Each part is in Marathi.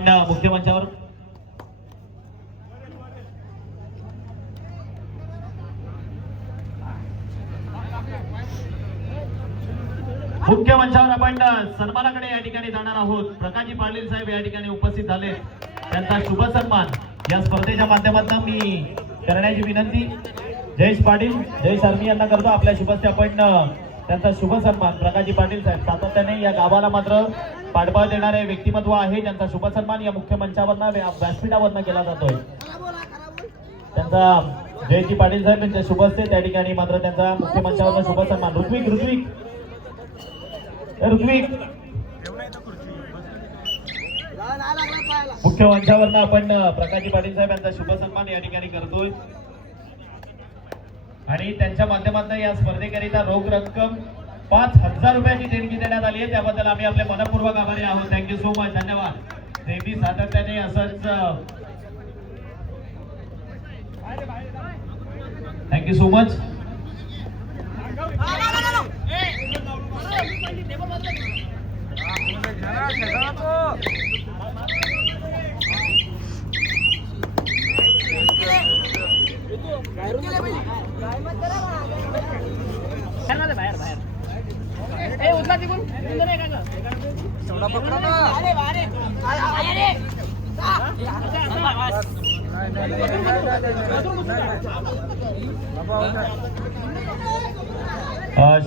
मांडा मुख्य मंचावर मुख्य मंचावर आपण सन्मानाकडे या ठिकाणी जाणार आहोत. प्रकाशजी पाटील साहेब या ठिकाणी उपस्थित झाले. त्यांचा शुभ सन्मान या स्पर्धेच्या माध्यमातून मी करण्याची विनंती. जयेश पाटील जयेश आर्मी यांना करतो. आपल्या शुभस्थे आपण त्यांचा शुभ सन्मान. प्रकाशजी पाटील साहेब सातत्याने या गावाला मात्र पाठबळ देणारे व्यक्तिमत्व आहे. त्यांचा शुभ सन्मान या मुख्य मंचावरनं व्यासपीठावरनं केला जातोय. त्यांचा जयंती पाटील साहेब यांच्या शुभ असते त्या ठिकाणी मात्र त्यांचा मुख्य मंचावरनं शुभ सन्मान. ऋत्विक ऋत्विक. ऋत्विक. मुख्य मंचावरनं आपण प्रकाशजी पाटील साहेब यांचा शुभ सन्मान या ठिकाणी करतोय. आणि त्यांच्या माध्यमातून या स्पर्धेकरिता रोख रक्कम पाच हजार रुपयाची देणगी देण्यात आली आहे. त्याबद्दल आम्ही आपले मनपूर्वक आभारी आहोत. थँक्यू सो मच धन्यवाद. नेहमी सातत्याने असंच थँक्यू सो मच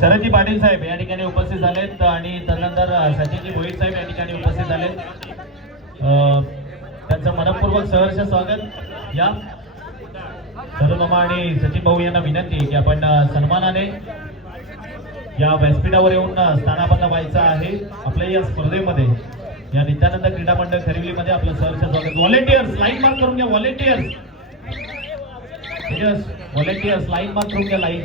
शरदजी पाटील साहेब या ठिकाणी उपस्थित झालेत आणि त्यानंतर सचिनजी भोईर साहेब या ठिकाणी उपस्थित झालेत. अ, त्यांचं मनपूर्वक सहर्ष स्वागत या. तरुण मामा आणि सचिन भाऊ यांना विनंती आहे की आपण सन्मानाने या व्यासपीठावर येऊन स्थानापन्न व्हायचं आहे. आपल्या या स्पर्धेमध्ये या नित्यानंद क्रीडा मंडळ खरिवलीमध्ये आपलं सहर्ष स्वागत. व्हॉलेंटियर्स लाईन मार्क करून घ्या व्हॉलेंटियर्स व्हॉलेंटियर्स लाईन मार्क करून घ्या लाईन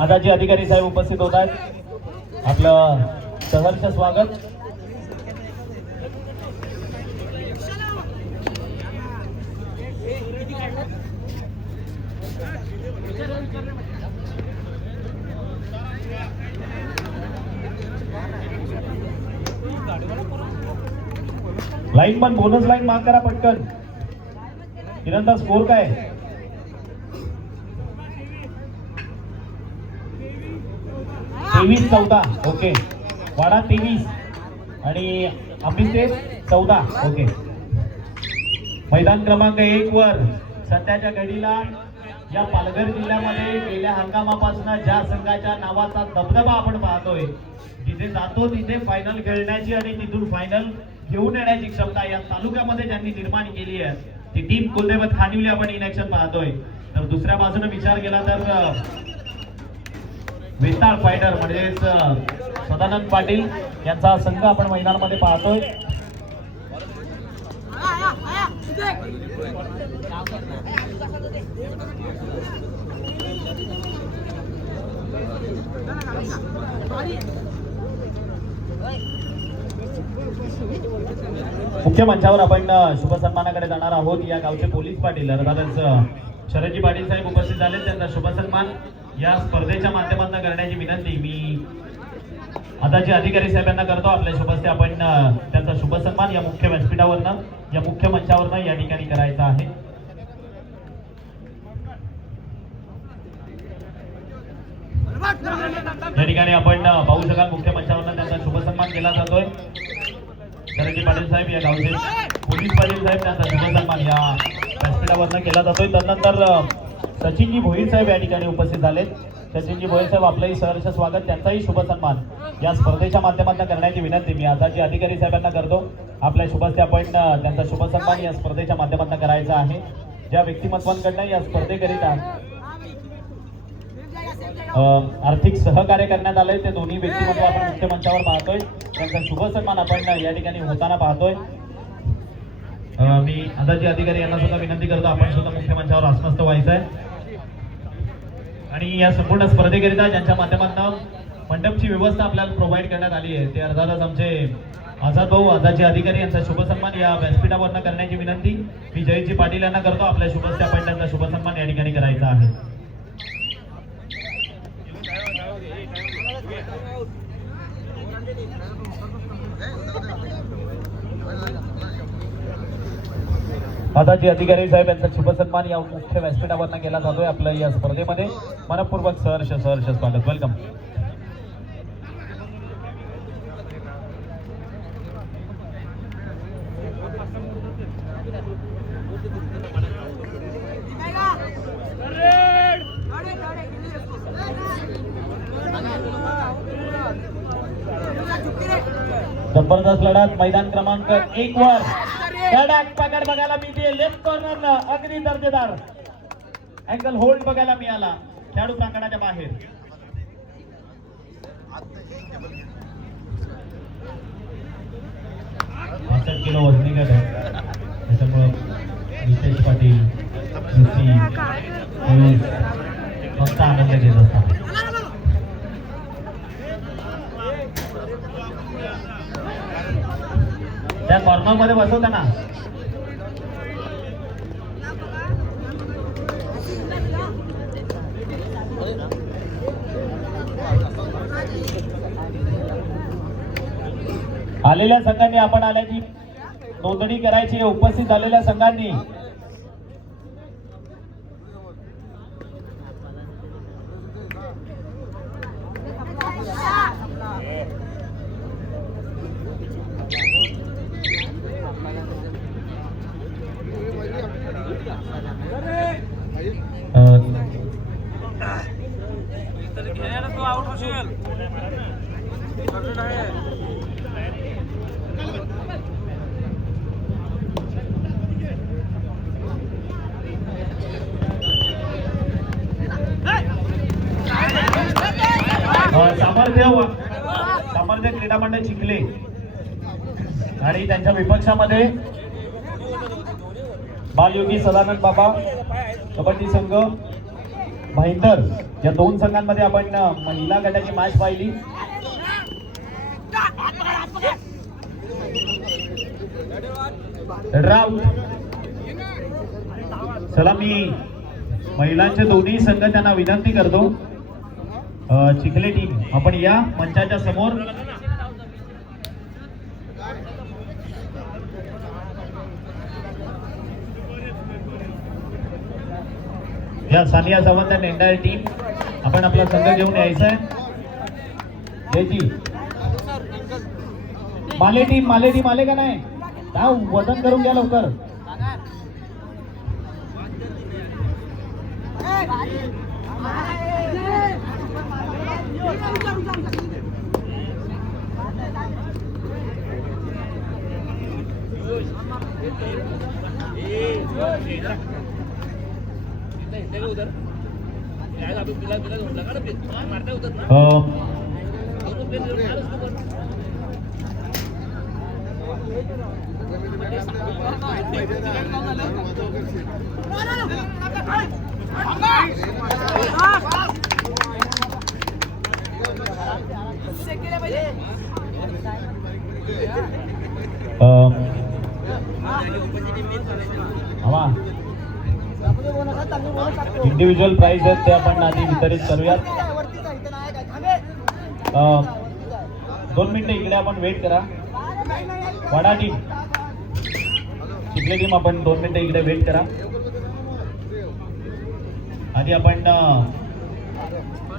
आता जे अधिकारी साहेब उपस्थित होत आहेत. आपलं सहर्ष स्वागत. लाईन मन बोनस लाईन मार करा पटकन. तिरंदा स्कोर काय? तेवीस चौदा ओके वाडा तेवीस. आणि आंबिते चौदा ओके मैदान क्रमांक एक वर सध्याच्या घडीला या पालघर जिल्ह्यामध्ये गेल्या हंगामापासून ज्या संघाच्या नावाचा दबदबा आपण पाहतोय जिथे जातो तिथे फायनल खेळण्याची आणि तिथून फायनल घेऊन येण्याची क्षमता या तालुक्यामध्ये ज्यांनी निर्माण केली आहे ती टीम कुलदैवत खानिवली आपण इलेक्शन पाहतोय. तर दुसऱ्या बाजूने विचार केला तर विस्तार फायटर म्हणजेच सदानंद पाटील यांचा संघ आपण मैदानामध्ये पाहतोय. मुख्य मंचावर आपण शुभसन्मानाकडे शुभ सन्मानाकडे जाणार आहोत या गावचे पोलीस पाटील अर्थातच शरदजी पाटील साहेब उपस्थित झाले त्यांना शुभ सन्मान या स्पर्धेच्या माध्यमातून करण्याची विनंती मी आता जे अधिकारी साहेबांना करतो. आपल्या शुभस्ते आपण त्यांचा शुभ सन्मान या मुख्य व्यासपीठावरनं या मुख्य मंचावरनं या ठिकाणी करायचा आहे. या ठिकाणी आपण पाहू शकाल मुख्य मंचावरनं केला जातोय. शरदजी पाटील साहेब या गावचे पोलीस पाटील साहेब त्यांचा शुभसन्मान या व्यासपीठावरनं केला जातोय. त्यानंतर सचिनजी भोईर साहेब या ठिकाणी उपस्थित झालेत. सचिनजी भोईर साहेब आपलंही सहर्ष स्वागत त्यांचाही शुभसन्मान या स्पर्धेच्या माध्यमातून करण्याची विनंती मी आता जे अधिकारी साहेबांना करतो. आपल्या शुभस्ते आपण त्यांचा शुभ सन्मान या स्पर्धेच्या माध्यमातून करायचा आहे. ज्या व्यक्तिमत्वांकडनं या स्पर्धेकरिता आर्थिक सहकार्य करण्यात आलंय. ते दोन्ही व्यक्तिमत्व आपण मुख्य मंचावर पाहतोय. त्यांचा शुभ सन्मान आपण या ठिकाणी होताना पाहतोय. मी अंदाजी अधिकारी यांना सुद्धा विनंती करतो. आपण सुद्धा मुख्य मंचावर आसमस्त व्हायचं आहे आणि या संपूर्ण स्पर्धेकरिता ज्यांच्या माध्यमातून मंडपची व्यवस्था आपल्याला प्रोव्हाइड करण्यात आली आहे ते अर्थातच आमचे आझाद भाऊ आझादचे अधिकारी यांचा शुभ सन्मान या व्यासपीठावरनं करण्याची विनंती. मी जयजी पाटील यांना करतो. आपल्या शुभस्थे आपण त्यांचा शुभ सन्मान या ठिकाणी करायचा आहे. आता जे अधिकारी साहेब यांचा शुभसन्मान या मुख्य व्यासपीठावरनं केला जातोय आपल्या या स्पर्धेमध्ये. मनपूर्वक सहर्ष सहर्ष स्वागत. वेलकम जबरदस्त लढत मैदान क्रमांक एक वर. कडक पकड बघायला मिळते लेफ्ट कॉर्नर अगदी दर्जेदार. अँगल होल्ड बघायला मिळाला. खेळाडू प्रांगणाच्या बाहेर. पासष्ट किलो वजनी गट आहे. त्याच्यामुळं नितेश पाटील फक्त आनंद घेत असतात. त्या कॉर्नरमध्ये बसवता ना. आलेल्या संघांनी आपण आल्याची नोंदणी करायची उपस्थित झालेल्या संघांनी अं, तू आउट होशील अं, सामर्थ्य व- सामर्थ्य क्रीडा मंडळ चिखले आणि त्यांच्या विपक्षामध्ये बालयोगी सदानंद बाबा कबड्डी संघ भाईंदर या दोन संघांमध्ये आपण महिला गटाची मॅच पाहिली. राऊत चला मी महिलांचे दोन्ही संघ त्यांना विनंती करतो. चिखले टीम आपण या मंचाच्या समोर या Saniya Sawant and entire team आपण आपला संघ घेऊन यायचा आहे. जयजी माले टीम माले टीम आले का नाही? हा वजन करून घ्या लवकर. हवा इंडिव्हिज्युअल प्राइज आहेत ते आपण आधी वितरित करूयात. दोन मिनिटं इकडे आपण वेट करा. वडा टीम चिखले टीम आपण दोन मिनिटं इकडे वेट करा. आधी आपण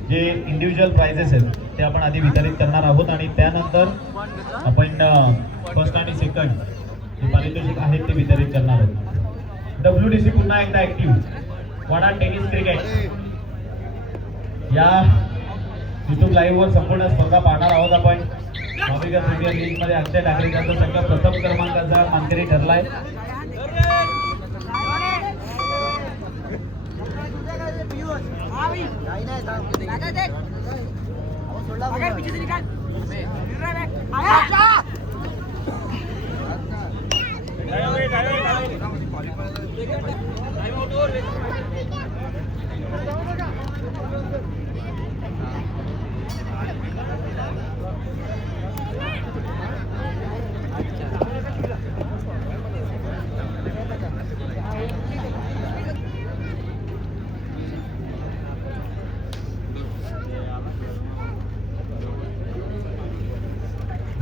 जे इंडिव्हिज्युअल प्राइजेस आहेत ते आपण आधी वितरित करणार आहोत आणि त्यानंतर आपण फर्स्ट आणि सेकंड जे पारितोषिक आहेत ते वितरित करणार आहोत. डब्ल्यू डी सी पुन्हा एकदा ऍक्टिव्ह वडा टेनिस क्रिकेट या युट्यूब लाईव्ह वर संपूर्ण स्पर्धा पाहणार आहोत आपण. भाविका प्रीमियर लीगमध्ये अक्षय ठाकरे यांचा संघ प्रथम क्रमांकाचा मानकरी ठरलाय.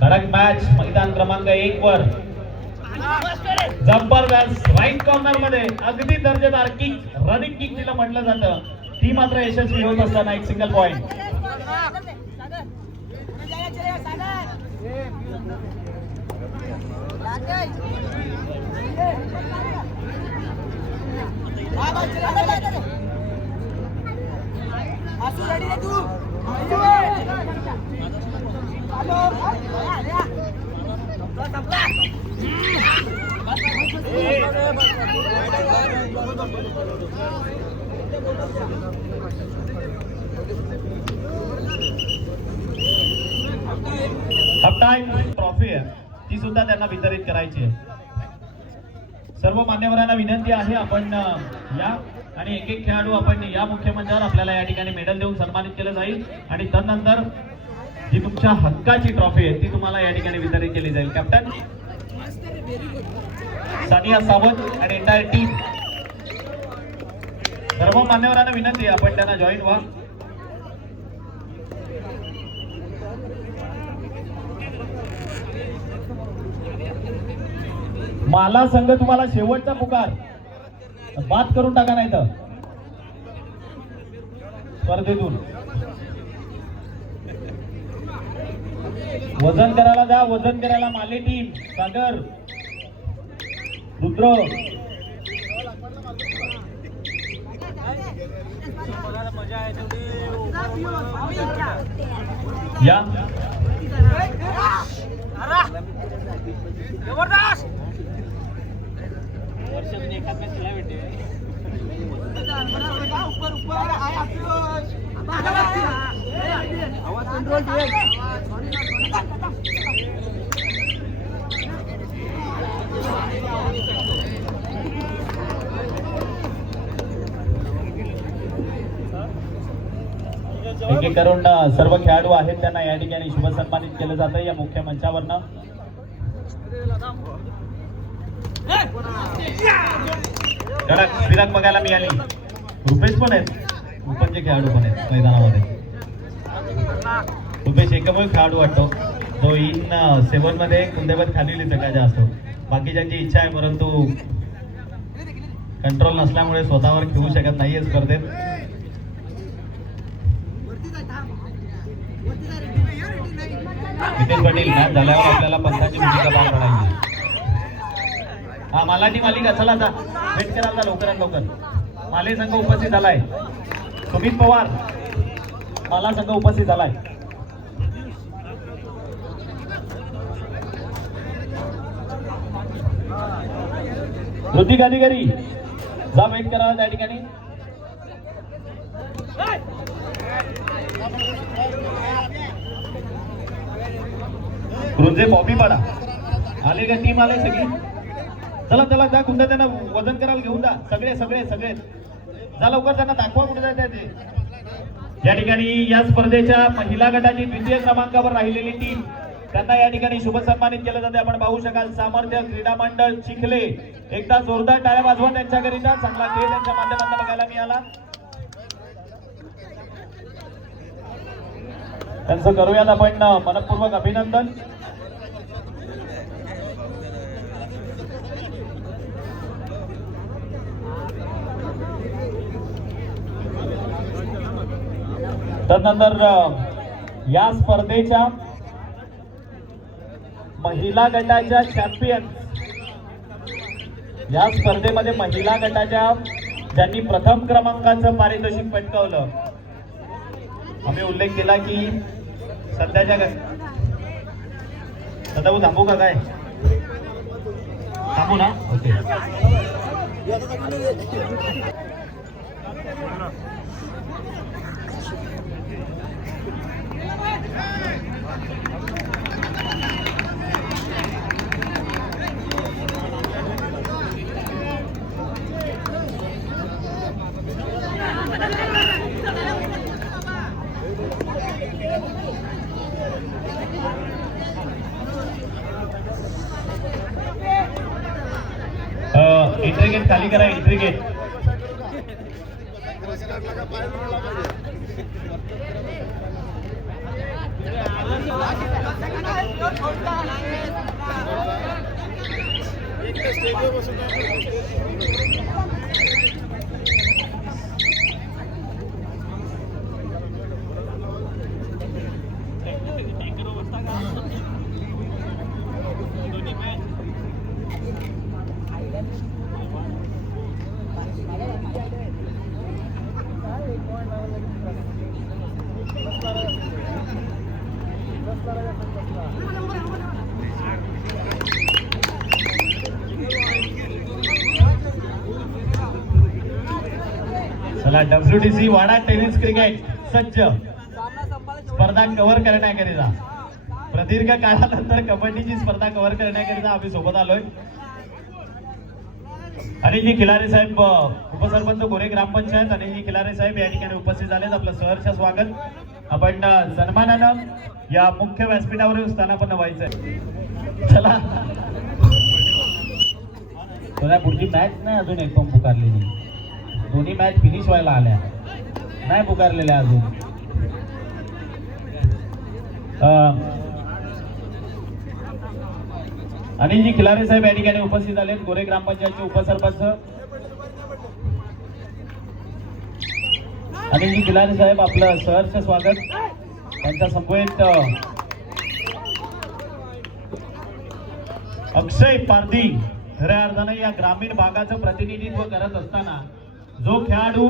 कडक मॅच मैदान क्रमांक एक वर. जबरदस्त राईट कॉर्नरमध्ये अगदी दर्जेदार किक रनिंग किक तिला म्हटलं जातं. ती मात्र यशस्वी होत असताना एक सिंगल पॉइंट हाफ ट्रॉफी आहे. ती सुद्धा त्यांना वितरित करायची आहे. सर्व मान्यवरांना विनंती आहे आपण या आणि एक एक खेळाडू आपण या मुख्य मंचावर आपल्याला या ठिकाणी मेडल देऊन सन्मानित केलं जाईल. आणि त्यानंतर जी तुमच्या हक्काची ट्रॉफी आहे ती तुम्हाला या ठिकाणी वितरित केली जाईल. कॅप्टन सानिया सावंत आणि एंटायर टीम सर्व मान्यवरांना विनंती आहे आपण त्यांना जॉईन व्हा. माला संघ तुम्हाला शेवटचा पुकार. बात करून टाका नाही तर. स्पर्धेतून. वजन करायला जा वजन करायला माले टीम सागर. रुद्र. बघायला मजा आहे तेवढी या जबरदस्त वर्षातून एखाद मॅच खेळायला भेटते एक एक करून सर्व खेळाडू आहेत त्यांना या ठिकाणी शुभ सन्मानित केलं जातं. या मुख्य मंचावरनं. त्याला फिराक बघायला मिळाली. रुपेश पण आहेत. रुपनचे खेळाडू पण आहेत मैदानामध्ये. रुपेश एकमेव खेळाडू वाटतो. तो इन सेवनमध्ये कुंदेबत खाली सगळ्याच्या असतो बाकीच्यांची इच्छा आहे परंतु कंट्रोल नसल्यामुळे स्वतःवर खेळू शकत नाहीये स्पर्धेत नितीन पाटील मॅच झाल्यावर आपल्याला पंथाची भूमिका पार पडायची हा मालाटी मालिका चला जा भेट करा जा लवकरात लवकर. माले संघ उपस्थित झालाय. सुमित पवार माला संघ उपस्थित झालाय. ऋतिक अधिकारी जा भेट करा त्या ठिकाणी. रुंजे बॉबी आले का टीम आले सगळी? चला चला जा कुंड त्यांना वजन करायला घेऊन जा. सगळे सगळे सगळे. जा लवकर त्यांना दाखवा कुठे जायचं ते. या ठिकाणी या स्पर्धेच्या महिला गटाची द्वितीय क्रमांकावर राहिलेली टीम त्यांना या ठिकाणी शुभ सन्मानित केलं जाते. आपण पाहू शकाल सामर्थ्य क्रीडा मंडळ चिखले. एकदा जोरदार टाळ्या वाजवा त्यांच्याकरिता चांगला खेळ त्यांच्या माध्यमातून बघायला मिळाला. त्यांचं करूयात आपण मनपूर्वक अभिनंदन. तदनंतर या स्पर्धेच्या महिला गटाच्या चॅम्पियन या स्पर्धेमध्ये महिला गटाच्या ज्यांनी प्रथम क्रमांकाचं पारितोषिक पटकावलं. आम्ही उल्लेख केला की सध्याच्या घ- सदाभाऊ थांबू का काय? थांबू ना? ओके. एंट्री गेट खाली करा entry gate T C Wada tennis cricket सज्ज. स्पर्धा कव्हर करण्याकरिता. प्रदीर्घ काळानंतर कबड्डीची स्पर्धा कव्हर करण्याकरिता आम्ही सोबत आलोय. आणि जी खिलारे साहेब उपसरपंच गोरे ग्रामपंचायत आणि जी खिलारे साहेब या ठिकाणी उपस्थित झालेत. आपलं सहर्ष स्वागत. आपण सन्मानानं या मुख्य व्यासपीठावर स्थानापन्न व्हायचंय. चला. पुढची मॅच नाही अजून एक पण पुकारलेली. दोन्ही मॅच फिनिश व्हायला आल्या. नाही पुकारलेल्या अजून. अं, जी खिलारे साहेब या ठिकाणी उपस्थित झाले गोरे ग्रामपंचायतचे उपसरपंच. अनिलजी जी खिलारे साहेब आपलं सहर्ष स्वागत. त्यांचा समवेत अक्षय पारधी खऱ्या अर्थानं या ग्रामीण भागाचं प्रतिनिधित्व करत असताना जो खेळाडू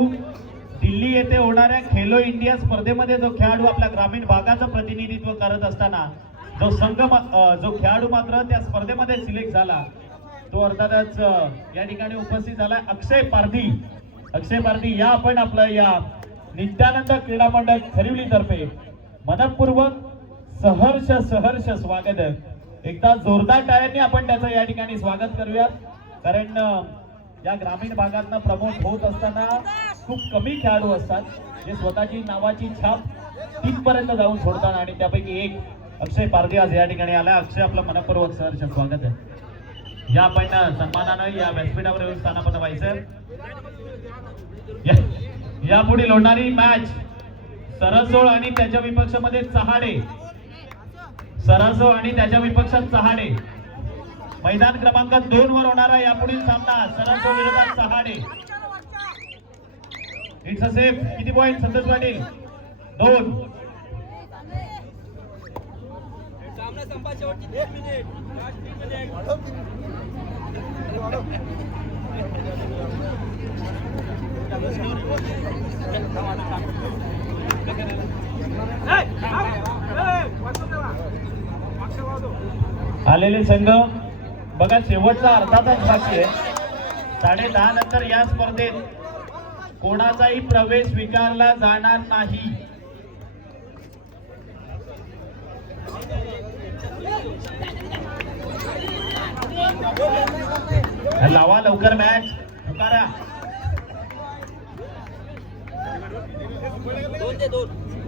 दिल्ली येथे होणाऱ्या खेलो इंडिया स्पर्धेमध्ये जो खेळाडू आपल्या ग्रामीण भागाचं प्रतिनिधित्व करत असताना जो संघ जो खेळाडू मात्र त्या स्पर्धेमध्ये सिलेक्ट झाला तो अर्थातच या ठिकाणी उपस्थित झाला अक्षय पारधी. अक्षय पारधी या आपण आपलं या नित्यानंद क्रीडा मंडळ खरिवली तर्फे मनपूर्वक सहर्ष सहर्ष स्वागत. आहे एकदा जोरदार टाळ्यांनी आपण त्याचं या ठिकाणी स्वागत करूयात. कारण या ग्रामीण भागांना प्रमोट होत असताना खूप कमी खेळाडू असतात. जे स्वतःची नावाची छाप तिथपर्यंत जाऊन सोडतात आणि त्यापैकी एक अक्षय पारधी आज या ठिकाणी आला. अक्षय आपलं मनपूर्वक सहर्ष स्वागत आहे. या आपण सन्मानानं या व्यासपीठावर येऊन स्थानापन्न व्हायचं. या- यापुढील होणारी मॅच सरसोळ आणि त्याच्या विपक्षामध्ये चहाडे. सरसोळ आणि त्याच्या विपक्षात चहाडे. मैदान क्रमांक दोन वर होणारा यापुढील सामना सरसोळ विरोधात सहाडे इट्स अ सेफ किती पॉईंट संतोष पाटील दोन. सामना संपा शेवटची तीन मिनिट लास्ट तीन मिनिट आलेले संघ बघा शेवटचा अर्धा तास बाकी आहे. साडे दहा नंतर या स्पर्धेत कोणाचाही प्रवेश स्वीकारला जाणार नाही. लावा लवकर मॅच पुकारा. दोन ते दोन.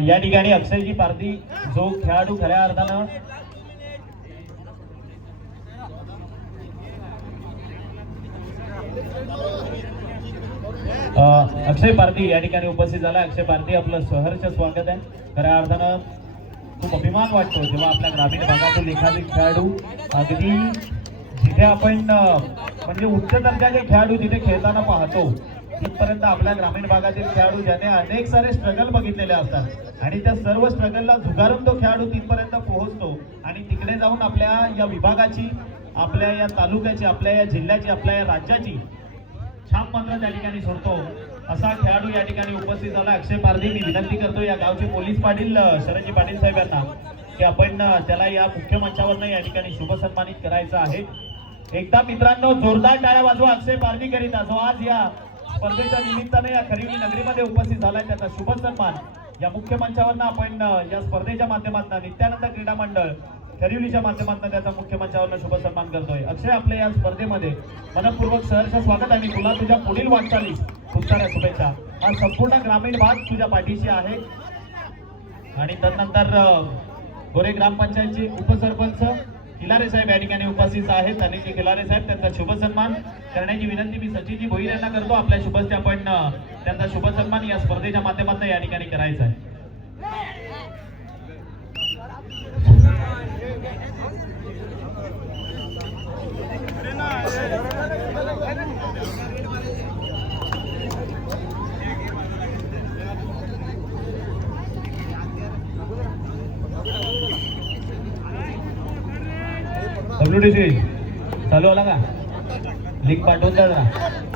या ठिकाणी अक्षयजी पारधी जो खेळाडू खऱ्या अर्थानं अक्षय पारधी या ठिकाणी उपस्थित झाला. अक्षय पारधी आपलं सहर्ष स्वागत आहे. खऱ्या अर्थानं खूप अभिमान वाटतो जेव्हा आपल्या ग्रामीण भागातील एखादी खेळाडू अगदी जिथे आपण म्हणजे उच्च दर्जाचे खेळाडू जिथे खेळताना पाहतो तिथपर्यंत आपल्या ग्रामीण भागातील खेळाडू ज्याने अनेक सारे स्ट्रगल बघितलेले असतात. आणि त्या सर्व स्ट्रगलला झुगारून तो खेळाडू तिथपर्यंत पोहोचतो. आणि तिकडे जाऊन आपल्या या विभागाची आपल्या या तालुक्याची आपल्या या जिल्ह्याची आपल्या या राज्याची छाप मंत्र त्या ठिकाणी सोडतो. असा खेळाडू या ठिकाणी उपस्थित झाला. अक्षय पारधी मी विनंती करतो या गावचे पोलीस पाटील शरणजी पाटील साहेब यांना की आपण त्याला या मुख्य मंचावरनं या ठिकाणी शुभ सन्मानित करायचं आहे. एकदा मित्रांनो जोरदार टाळ्या वाजवा अक्षय पारधी करिता जो आज या स्पर्धेच्या निमित्ताने या खरिवली नगरीमध्ये उपस्थित झालाय त्याचा शुभ सन्मान. या मुख्य मंचावरनं आपण या स्पर्धेच्या माध्यमातून नित्यानंद क्रीडा मंडळ खरिवलीच्या माध्यमातून त्याचा मुख्य मंचावरनं शुभ सन्मान करतोय. अक्षय आपल्या या स्पर्धेमध्ये मनपूर्वक सहर्ष स्वागत आणि तुला तुझ्या पुढील वाटचाली खूप साऱ्या शुभेच्छा. हा संपूर्ण ग्रामीण भाग तुझ्या पाठीशी आहे. आणि त्यानंतर गोरे ग्रामपंचायतचे उपसरपंच खिलारे साहेब या ठिकाणी उपस्थित आहेत अनेक खिलारे साहेब त्यांचा शुभ सन्मान करण्याची विनंती मी सचिनजी भोईर यांना करतो आपल्या शुभस्ते आपण त्यांचा शुभ सन्मान या स्पर्धेच्या माध्यमात या ठिकाणी करायचा आहे Yeah. इंट्रोड्यूस चालू आला का? लिंक पाठवून द्या जरा.